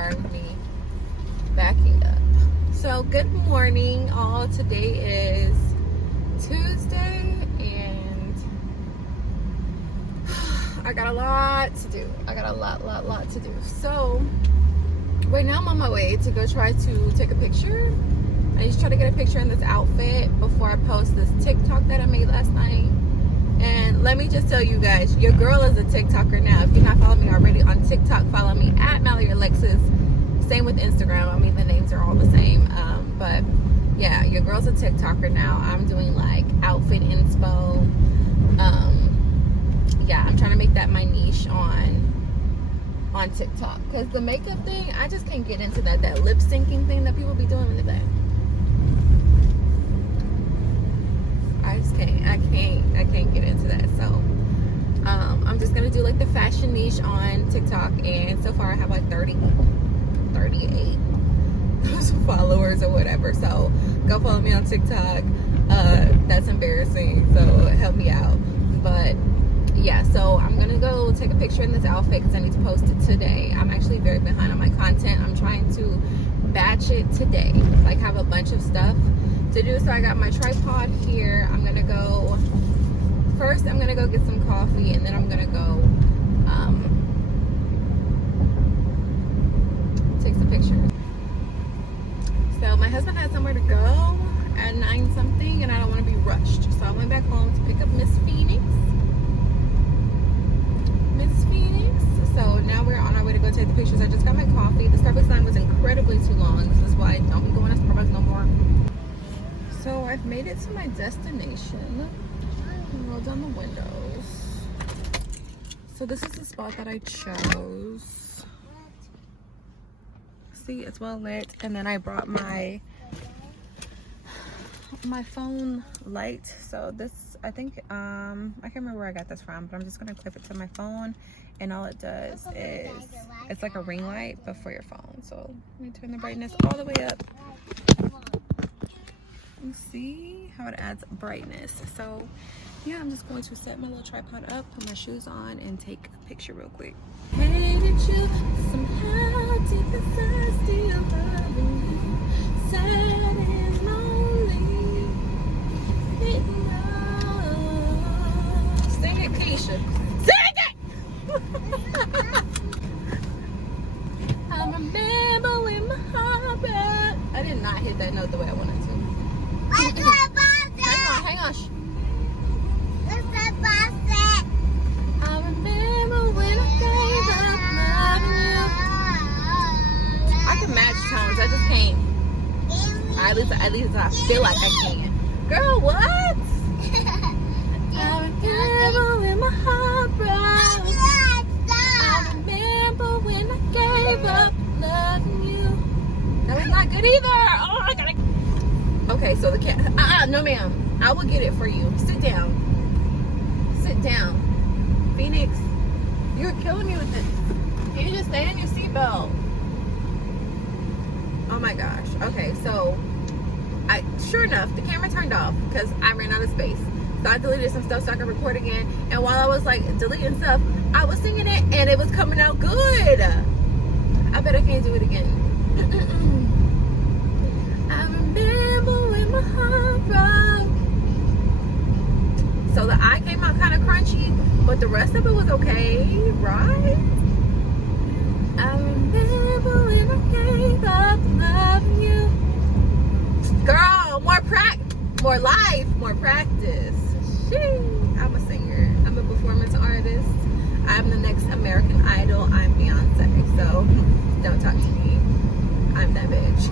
car with me backing up. So good morning all. Today is Tuesday and I got a lot to do. I got a lot to do. So right now I'm on my way to go try to take a picture. I just try to get a picture in this outfit before I post this TikTok that I made last night. And let me just tell you guys, your girl is a TikToker now. If you're not following me already on TikTok, follow me at Mallory Alexis. Same with Instagram. I mean, the names are all the same. But yeah, your girl's a TikToker now. I'm doing like outfit inspo. Yeah, I'm trying to make that my niche on TikTok. Because the makeup thing, I just can't get into that lip syncing thing that people be doing today. I just can't. I can't get into that. So I'm just gonna do like the fashion niche on TikTok, and so far I have like 38 followers or whatever. So go follow me on TikTok. That's embarrassing, so help me out. But yeah, so I'm gonna go take a picture in this outfit because I need to post it today. I'm actually very behind on my content. I'm trying to batch it today, like have a bunch of stuff to do. So I got my tripod here. I'm gonna go first, I'm gonna go get some coffee, and then I'm gonna go take some pictures. So my husband had somewhere to go at 9 something, and I don't want to be rushed, so I went back home to pick up Miss Phoenix. So now we're on our way to go take the pictures. I just got my coffee. The Starbucks line was incredibly too long. This is why I don't be going to Starbucks no more. So I've made it to my destination. Roll down the windows. So this is the spot that I chose. See, it's well lit. And then I brought my phone light. So this, I think, I can't remember where I got this from, but I'm just gonna clip it to my phone, and all it does is, it's like a ring light, but for your phone. So let me turn the brightness all the way up. You see how it adds brightness. So yeah, I'm just going to set my little tripod up, put my shoes on, and take a picture real quick. Hated you somehow, deep inside, still loving you, sad and lonely. Sing it, Keisha. Sing it! I remember when my heart broke. I did not hit that note the way I wanted to. Hang on. I remember when I gave up loving you. I can match tones, I just can't. At least I feel like I can. Girl, what? I remember when my heart broke. I remember when I gave up loving you. That was not good either. Oh, I gotta. Okay, so the cat. No, ma'am. I will get it for you. Sit down. Sit down. Phoenix, you're killing me with this. Can you just stay in your seatbelt? Oh my gosh. Okay, so sure enough, the camera turned off because I ran out of space. So I deleted some stuff so I could record again. And while I was like deleting stuff, I was singing it and it was coming out good. I bet I can't do it again. I remember when my heart broke. So the eye came out kind of crunchy, but the rest of it was okay, right? I remember when I gave up loving you. Girl, more life, more practice. I'm a singer. I'm a performance artist. I'm the next American Idol. I'm Beyonce. So don't talk to me. I'm that bitch.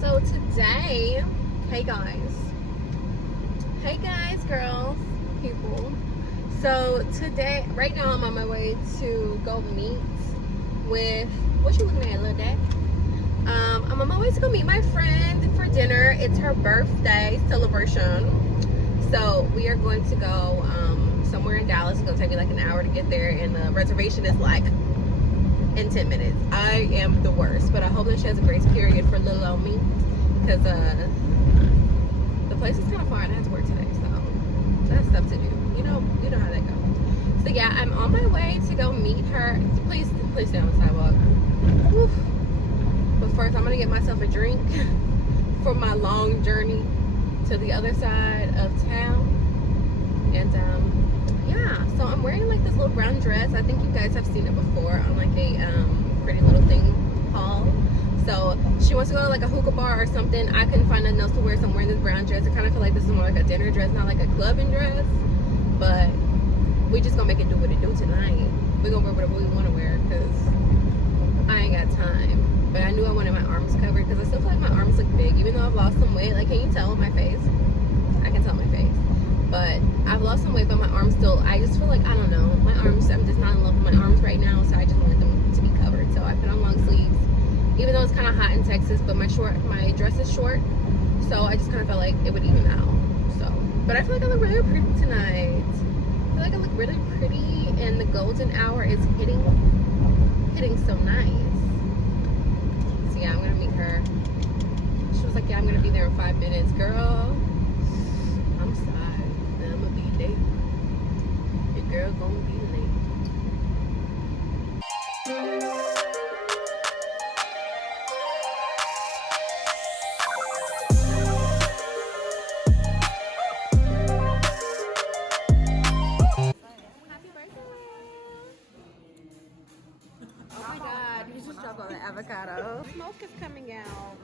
So today, hey guys, girls, people. So today, right now I'm on my way to go meet with, what you looking at, little dad? I'm on my way to go meet my friend for dinner. It's her birthday celebration. So we are going to go somewhere in Dallas. It's gonna take me like an hour to get there, and the reservation is like in 10 minutes. I am the worst, but I hope that she has a grace period for little old me, because the place is kind of far and I have to work today, so that's stuff to do. You know how that goes. So yeah, I'm on my way to go meet her. Please stay on the sidewalk. Whew. But first, I'm gonna get myself a drink for my long journey to the other side of town. And yeah, so I'm wearing like this little brown dress. I think you guys have seen it before on like a Pretty Little Thing haul. So she wants to go to like a hookah bar or something. I couldn't find nothing else to wear, so I'm wearing this brown dress. I kind of feel like this is more like a dinner dress, not like a clubbing dress. But we just gonna make it do what it do tonight. We're gonna wear whatever we want to wear because I ain't got time. But I knew I wanted my arms covered because I still feel like my arms look big, even though I've lost some weight. Like, can you tell my face? I can tell my face. But I've lost some weight, but my arms still, I just feel like, I don't know, my arms, I'm just not in love with my arms right now, so I just wanted them to be covered. So I put on long sleeves, even though it's kind of hot in Texas, but my dress is short, so I just kind of felt like it would even out. So, but I feel like I look really pretty tonight. I feel like I look really pretty, and the golden hour is hitting so nice. So yeah, I'm gonna meet her. She was like, yeah, I'm gonna be there in 5 minutes. Girl, I'm sorry. I'm gonna be late. Your girl gonna be late. Happy birthday. Oh my god, you just dropped all the avocado. Smoke is coming out.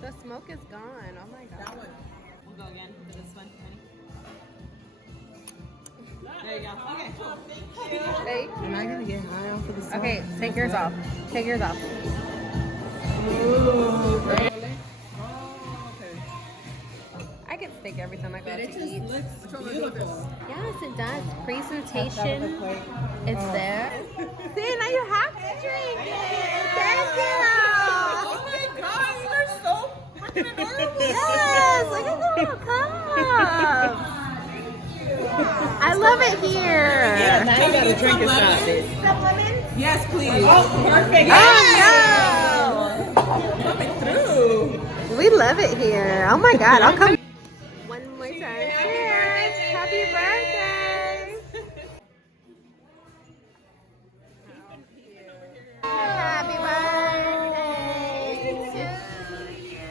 The smoke is gone. Oh my god. That one. We'll go again for this one. There you go. Okay, cool. Thank you. Hey. Am I gonna get high off of the smoke? Okay, take yours off. Take yours off. Ooh, really? Oh, okay. I get steak every time I go out It to just eat. looks beautiful. Yes, it does. Presentation. It's Oh. there. See, now you have to drink it. Thank you. Oh my god, you are so freaking adorable. Yes, look at the little cup. I love it here. Yeah, now you gotta drink a shot, bitch. Some lemon? Yes, please. Oh, perfect. Oh, Coming through. no. We love it here. Oh my god, I'll come. One more time. Cheers. Happy birthday. Happy birthday to you.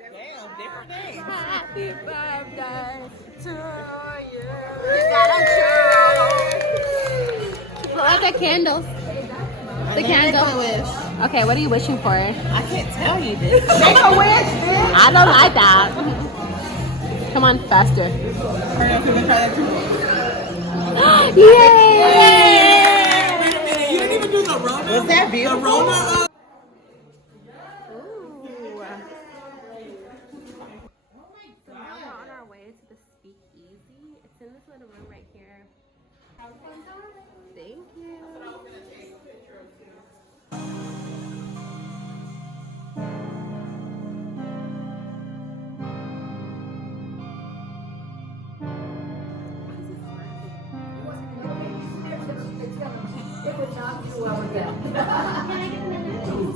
Damn, different day. Happy birthday to you. You got a churro. Blow out the candles. The candle. Wish. Okay, what are you wishing for? I can't tell you this. Make a wish, bitch. I don't like that. Come on, faster. Hurry up, try that too. Yay! Wait a minute, you didn't even do the Rona. Was that beautiful? The Rona. We're on our way to the Speakeazy. It's in this little room right here. Thank you.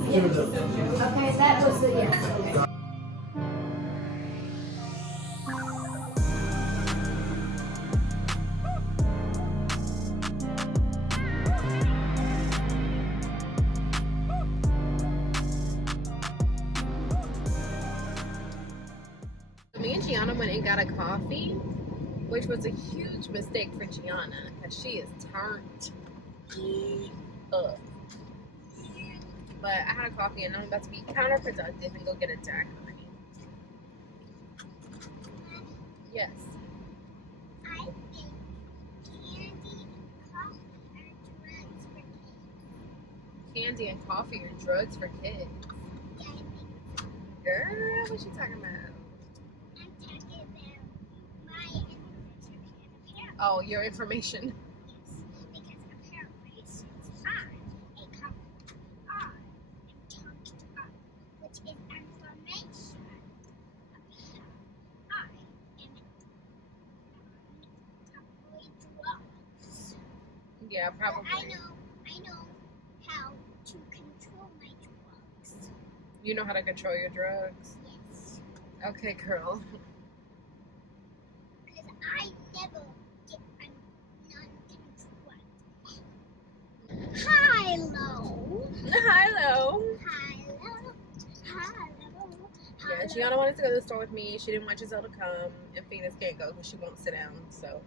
Okay, that was the yes. Me and Gianna went and got a coffee, which was a huge mistake for Gianna because she is turned up. But I had a coffee and I'm about to be counterproductive and go get a daiquiri. Yes. I think candy and coffee are drugs for kids. Candy and coffee are drugs for kids. Yeah, I think Girl, what you talking about? I'm talking about my information and Oh, your information. yes, because apparently since I'm a couple, I am talked up, which is information about I am probably drugs. Yeah, But probably. I know how to control my drugs. You know how to control your drugs. Yes. Okay, girl. Because I never get none controlled. Hi! Hello. Hello. Hello. Hello. Yeah, Gianna wanted to go to the store with me. She didn't want Giselle to come. And Phoenix can't go because she won't sit down. So.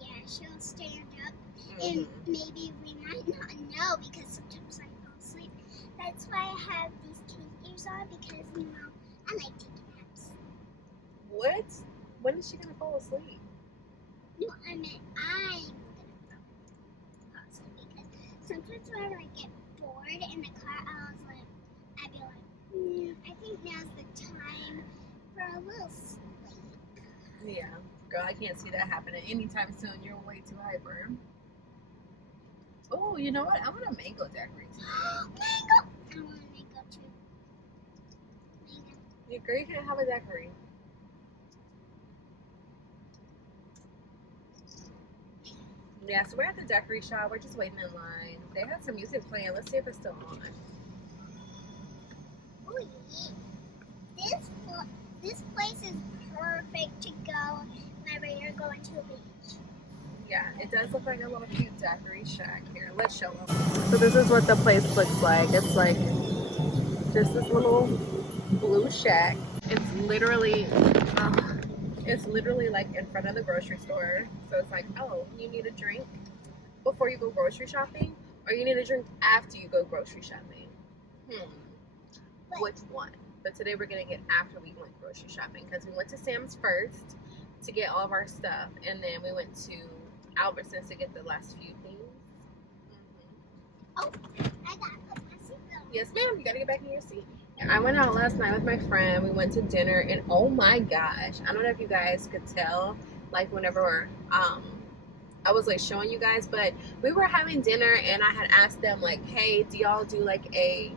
Yeah, she'll stand up. Mm-hmm. And maybe we might not know because sometimes I fall asleep. That's why I have these cane ears on because, you know, I like taking naps. What? When is she gonna fall asleep? No, I meant I'm gonna fall asleep because sometimes when I get bored in the car, I'd be like, I think now's the time for a little sleep. Yeah, girl, I can't see that happening anytime soon. You're way too hyper. Oh, you know what? I want a mango daiquiri today. Mango! I want a mango too. Mango. Yeah, girl, you can't have a daiquiri. Yeah, so we're at the daiquiri shop. We're just waiting in line. They had some music playing. Let's see if it's still on. Oh yeah. This place is perfect to go whenever you're going to a beach. Yeah, it does look like a little cute daiquiri shack here. Let's show them. So this is what the place looks like. It's like just this little blue shack. It's literally like in front of the grocery store. So it's like, oh, you need a drink before you go grocery shopping, or you need a drink after you go grocery shopping. Which one? But today we're getting it after we went grocery shopping because we went to Sam's first to get all of our stuff, and then we went to Albertsons to get the last few things. Oh, I gotta put my seatbelt on. Yes, ma'am. You gotta get back in your seat. I went out last night with my friend. We went to dinner, and oh my gosh, I don't know if you guys could tell, like whenever I was like showing you guys, but we were having dinner, and I had asked them like, hey, do y'all do like a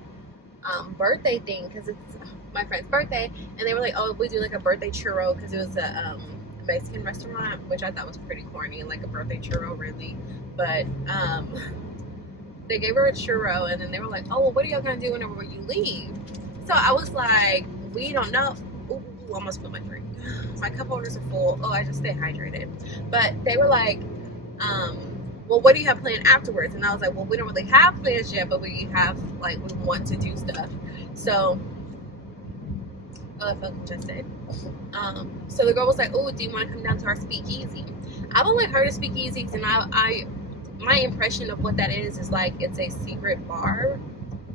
birthday thing? Because it's my friend's birthday, and they were like, oh, we do like a birthday churro because it was a Mexican restaurant, which I thought was pretty corny, like a birthday churro, really. But they gave her a churro, and then they were like, oh, well, what are y'all gonna do whenever you leave? So I was like, we don't know. Ooh, almost spilled my drink. My cup holders are full. Oh, I just stay hydrated. But they were like, well, what do you have planned afterwards? And I was like, well, we don't really have plans yet, but we have, like, we want to do stuff. So, I fucking just said. So the girl was like, oh, do you want to come down to our Speakeazy? I've only heard of Speakeazies, and my impression of what that is like, it's a secret bar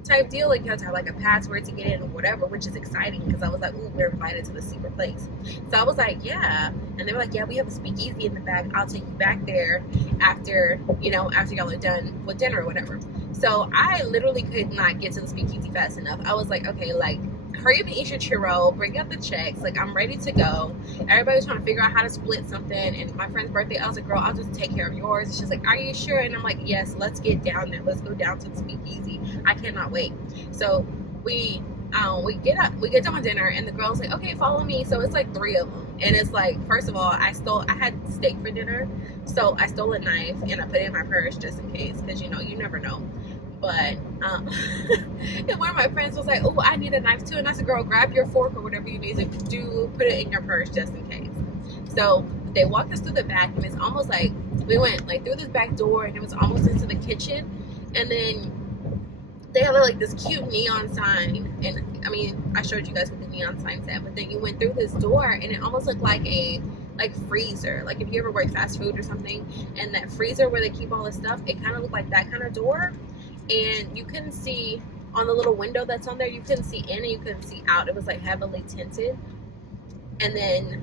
type deal. Like, you have to have like a password to get in or whatever, which is exciting because I was like, ooh, we're invited to the secret place. So I was like, yeah. And they were like, yeah, we have a Speakeazy in the back. I'll take you back there after y'all are done with dinner or whatever. So I literally could not get to the Speakeazy fast enough. I was like, okay, like, hurry up and eat your churro, bring up the checks, like, I'm ready to go. Everybody was trying to figure out how to split something, and my friend's birthday, I was like, girl, I'll just take care of yours. And she's like, are you sure? And I'm like, yes, let's get down there. Let's go down to the Speakeazy. I cannot wait. So we get done with dinner, and the girl's like, okay, follow me. So it's like 3 of them, and it's like, first of all, I had steak for dinner, so I stole a knife and I put it in my purse just in case, because you never know. But and one of my friends was like, oh, I need a knife too. And I said, girl, grab your fork or whatever you need to do, put it in your purse just in case. So they walked us through the back, and it's almost like we went like through this back door, and it was almost into the kitchen. And then they had like this cute neon sign, and I mean, I showed you guys what the neon sign said, but then you went through this door, and it almost looked like a freezer. Like if you ever work fast food or something, and that freezer where they keep all this stuff, it kind of looked like that kind of door. And you couldn't see on the little window that's on there, you couldn't see in and you couldn't see out. It was like heavily tinted. And then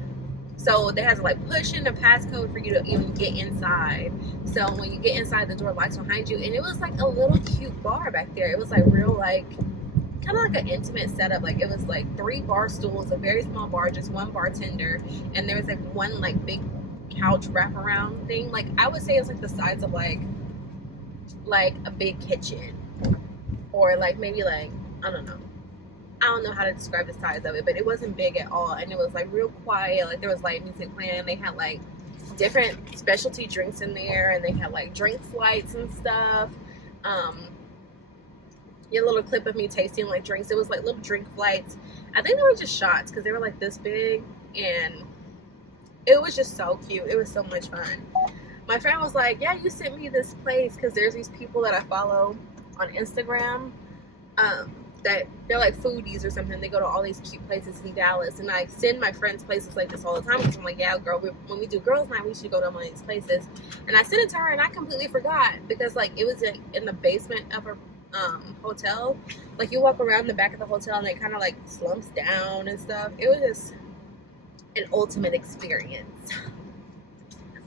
so they had to like push in a passcode for you to even get inside. So when you get inside, the door locks behind you, and it was like a little cute bar back there. It was like real, like kind of like an intimate setup. Like it was like 3 bar stools, a very small bar, just 1 bartender, and there was like 1 like big couch wraparound thing. Like I would say it's like the size of like a big kitchen, or like maybe like I don't know how to describe the size of it, but it wasn't big at all, and it was like real quiet. Like there was like music playing, they had like different specialty drinks in there, and they had like drink flights and stuff. A little clip of me tasting like drinks. It was like little drink flights. I think they were just shots because they were like this big, and it was just so cute. It was so much fun. My friend was like, yeah, you sent me this place because there's these people that I follow on Instagram. That they're like foodies or something. They go to all these cute places in Dallas, and I send my friends places like this all the time because I'm like, yeah, girl, when we do girls' night, we should go to one of these places. And I sent it to her, and I completely forgot because like it was in the basement of a hotel. Like you walk around the back of the hotel, and it kind of like slumps down and stuff. It was just an ultimate experience.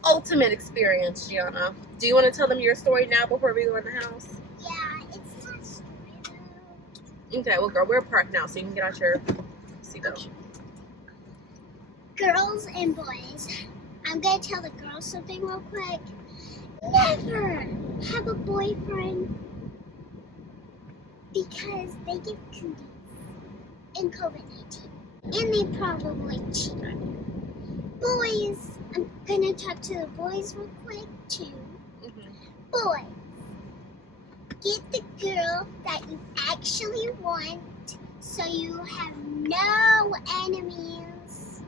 Ultimate experience, Gianna. Do you want to tell them your story now before we go in the house? Yeah, it's not story though. Okay, well, girl, we're parked now, so you can get out your seatbelt. Girls and boys, I'm gonna tell the girls something real quick. Never have a boyfriend because they give cooties in COVID-19, and they probably cheat on you. Boys, I'm gonna talk to the boys real quick too. Boys, get the girl that you actually want so you have no enemies.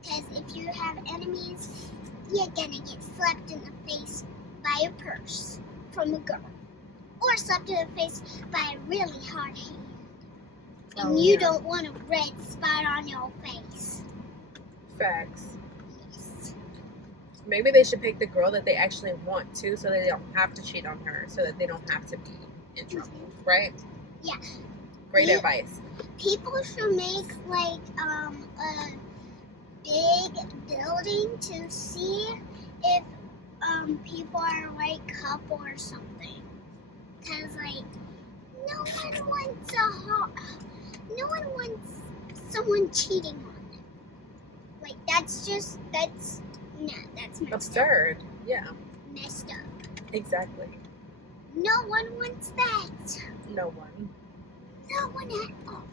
Because if you have enemies, you're gonna get slapped in the face by a purse from a girl. Or slapped in the face by a really hard hand. And you don't want a red spot on your face. Facts. Yes. Maybe they should pick the girl that they actually want to, so they don't have to cheat on her, so that they don't have to be in trouble, right? Yeah. Great advice. People should make like a big building to see if people are right couple or something. Cause like no one wants someone cheating on them. Like that's Absurd. Yeah. Messed up. Exactly. No one wants that. No one. No one at all.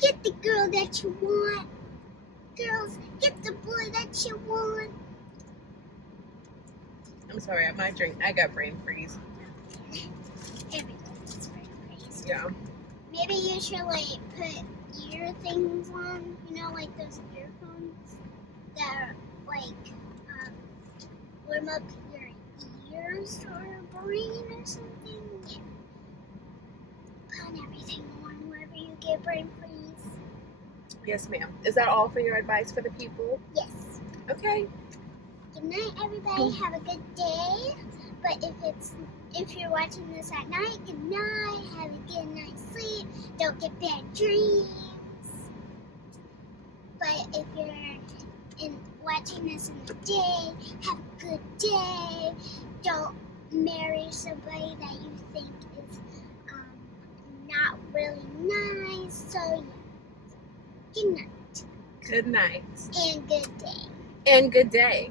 Get the girl that you want. Girls, get the boy that you want. I'm sorry, I got brain freeze. Everybody gets brain freeze. Yeah. Maybe you should like put ear things on, you know, like those earphones that like warm up your ears or brain or something. Yeah. Put everything on wherever you get brain freeze. Yes, ma'am. Is that all for your advice for the people? Yes. Okay. Good night, everybody. Have a good day. But if you're watching this at night, good night. Have a good night's sleep. Don't get bad dreams. But if you're watching this in the day, have a good day. Don't marry somebody that you think is not really nice. So yeah. Good night. Good night. And good day. And good day.